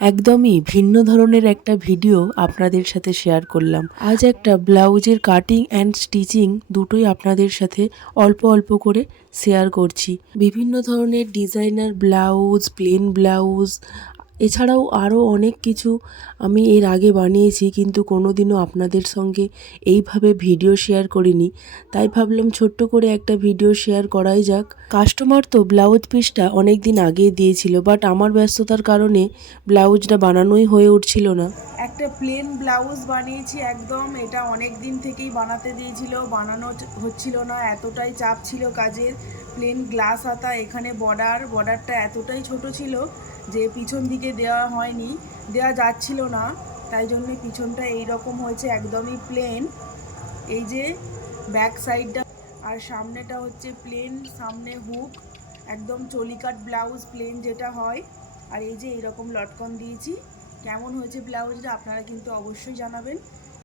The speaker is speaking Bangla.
একদমই ভিন্ন ধরনের একটা ভিডিও আপনাদের সাথে শেয়ার করলাম। আজ একটা ব্লাউজের কাটিং অ্যান্ড স্টিচিং দুটোই আপনাদের সাথে অল্প অল্প করে শেয়ার করছি। বিভিন্ন ধরনের ডিজাইনার ব্লাউজ, প্লেন ব্লাউজ, এছাড়াও আরও অনেক কিছু আমি এর আগে বানিয়েছি, কিন্তু কোনোদিনও আপনাদের সঙ্গে এইভাবে ভিডিও শেয়ার করিনি। তাই ভাবলাম ছোট্ট করে একটা ভিডিও শেয়ার করাই যাক। কাস্টমার তো ব্লাউজ পিসটা অনেক দিন আগেই দিয়েছিল, বাট আমার ব্যস্ততার কারণে ব্লাউজটা বানানোই হয়ে উঠছিল না। একটা প্লেন ব্লাউজ বানিয়েছি একদম। এটা অনেক দিন থেকেই বানাতে দিয়েছিল, বানানো হচ্ছিল না, এতটাই চাপ ছিল কাজের। প্লেন গ্লাস হাতা, এখানে বর্ডারটা এতটাই ছোট ছিল যে পিছন দিকে দেওয়া হয়নি, দেওয়া যাচ্ছিল না, তাই জন্য পিছনটা এইরকম হয়েছে, একদমই প্লেন। এই যে ব্যাক সাইডটা, আর সামনেটা হচ্ছে প্লেন, সামনে হুক, একদম চলিকাট ব্লাউজ প্লেন যেটা হয়। আর এই যে এইরকম লটকন দিয়েছি। কেমন হয়েছে ব্লাউজটা আপনারা কিন্তু অবশ্যই জানাবেন।